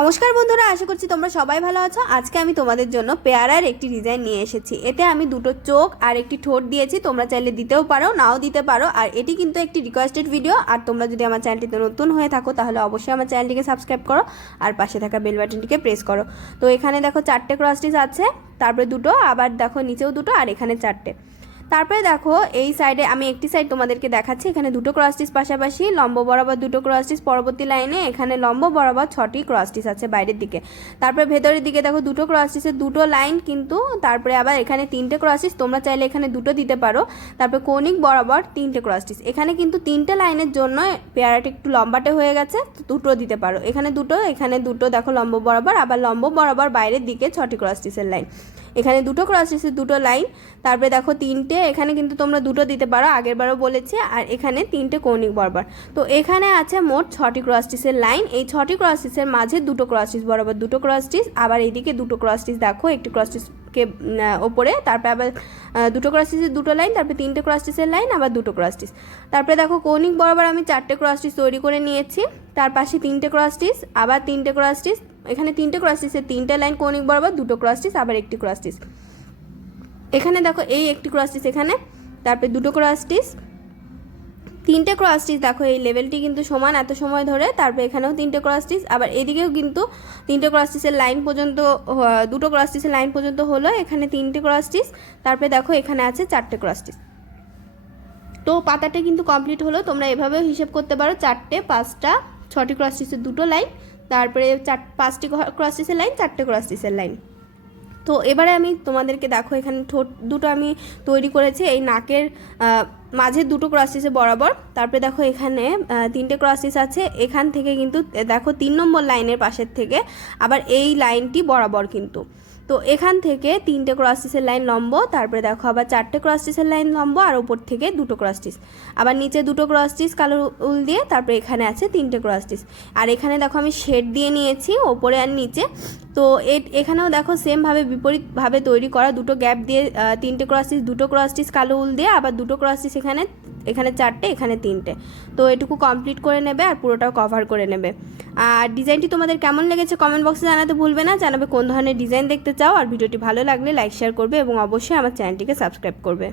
নমস্কার বন্ধুরা, আশা করছি তোমরা সবাই ভালো আছো। আজকে আমি তোমাদের জন্য পেয়ারার একটি ডিজাইন নিয়ে এসেছি। এতে আমি দুটো চোখ আর একটি ঠোঁট দিয়েছি, তোমরা চাইলে দিতেও পারো, নাও দিতে পারো। আর এটি কিন্তু একটি রিকোয়েস্টেড ভিডিও। আর তোমরা যদি আমার চ্যানেলটিতে নতুন হয়ে থাকো তাহলে অবশ্যই আমার চ্যানেলটিকে সাবস্ক্রাইব করো আর পাশে থাকা বেল বাটনটিকে প্রেস করো। তো এখানে দেখো 4টে ক্রস স্টিচ আছে, তারপরে দুটো, আবার দেখো নিচেও দুটো, আর এখানে 4টে। তারপরে দেখো এই সাইডে আমি একটি সাইড তোমাদেরকে দেখাচ্ছি। এখানে দুটো ক্রস স্টিচ পাশাপাশি লম্ব বরাবর দুটো ক্রস স্টিচ, পরবর্তী লাইনে এখানে লম্ব বরাবর 6টি ক্রস স্টিচ আছে বাইরের দিকে। তারপরে ভেতরের দিকে দেখো দুটো ক্রস স্টিচের দুটো লাইন কিন্তু, তারপরে আবার এখানে 3টে ক্রস স্টিচ, তোমরা চাইলে এখানে দুটো দিতে পারো। তারপরে কৌণিক বরাবর 3টে ক্রস স্টিচ। এখানে কিন্তু 3টে লাইনের জন্য পেয়ারাটা একটু লম্বাটে হয়ে গেছে, দুটো দিতে পারো। এখানে দুটো দেখো লম্ব বরাবর, আবার লম্ব বরাবর বাইরের দিকে 6টি ক্রস স্টিচের লাইন। এখানে দুটো ক্রস স্টিচের দুটো লাইন, তারপরে দেখো 3টে, এখানে কিন্তু তোমরা দুটো দিতে পারো, আগেরবারও বলেছি। আর এখানে 3টে কৌণিক বরাবর। তো এখানে আছে মোট 6টি ক্রস স্টিচের লাইন। এই 6টি ক্রস স্টিচের মাঝে দুটো ক্রস স্টিচ বরাবর দুটো ক্রস স্টিচ, আবার এইদিকে দুটো ক্রস স্টিচ দেখো, একটি ক্রস স্টিচকে ওপরে, তারপরে আবার দুটো ক্রস স্টিচের দুটো লাইন, তারপরে 3টে ক্রস স্টিচের লাইন, আবার দুটো ক্রস স্টিচ। তারপরে দেখো কৌণিক বরাবর আমি 4টে ক্রস স্টিচ তৈরি করে নিয়েছি, তার পাশে 3টে ক্রস স্টিচ, আবার 3টে ক্রস স্টিচ, এখানে 3টে ক্রস স্টিচের 3টে লাইন কৌণিক বরাবর, দুটো ক্রস স্টিচ, আবার একটি ক্রস স্টিচ। এখানে দেখো এই একটি ক্রস স্টিচ এখানে, তারপরে দুটো ক্রস স্টিচ, 3টে ক্রস স্টিচ। দেখো এই লেভেলটি কিন্তু সমান এত সময় ধরে, তারপরে এখানেও 3টে ক্রস স্টিচ, আবার এদিকেও কিন্তু 3টে ক্রস স্টিচের লাইন পর্যন্ত, দুটো ক্রস স্টিচের লাইন পর্যন্ত হলো। এখানে 3টে ক্রস স্টিচ, তারপরে দেখো এখানে আছে 4টে ক্রস স্টিচ। তো পাতাটা কিন্তু কমপ্লিট হলো। তোমরা এভাবেও হিসেব করতে পারো, 4টে, 5টা, 6টি ক্রস স্টিচের দুটো লাইন, তারপরে 5টি ক্রস স্টিচের লাইন, 4টে ক্রস স্টিচের লাইন। তো এবারে আমি তোমাদেরকে দেখো এখানে ঠোঁট দুটো আমি তৈরি করেছি এই নাকের মাঝে দুটো ক্রস স্টিচে বরাবর। তারপরে দেখো এখানে 3টে ক্রস স্টিচ আছে, এখান থেকে কিন্তু দেখো 3 নম্বর লাইনের পাশের থেকে আবার এই লাইনটি বরাবর কিন্তু। তো এখান থেকে 3টে ক্রস স্টিচের লাইন লম্ব, তারপরে দেখো আবার 4টে ক্রস স্টিচের লাইন লম্ব, আর ওপর থেকে দুটো ক্রস স্টিচ, আবার নিচে দুটো ক্রস স্টিচ কালো উল দিয়ে, তারপরে এখানে আছে 3টে ক্রস স্টিচ। আর এখানে দেখো আমি শেড দিয়ে নিয়েছি ওপরে আর নিচে। তো এখানেও দেখো সেমভাবে বিপরীতভাবে তৈরি করা, দুটো গ্যাপ দিয়ে 3টে ক্রস স্টিচ, দুটো ক্রস স্টিচ কালো উল দিয়ে, আবার দুটো ক্রস স্টিচ এখানে 4টে, এখানে 3টে। তো এটুকু কমপ্লিট করে নেবে আর পুরোটাও কভার করে নেবে। আর ডিজাইনটি তোমাদের কেমন লেগেছে কমেন্ট বক্সে জানাতে ভুলবে না, জানাবে কোন ধরনের ডিজাইন দেখতে চাও। আর ভিডিওটি ভালো লাগলে লাইক শেয়ার করবে এবং অবশ্যই আমার চ্যানেলটিকে সাবস্ক্রাইব করবে।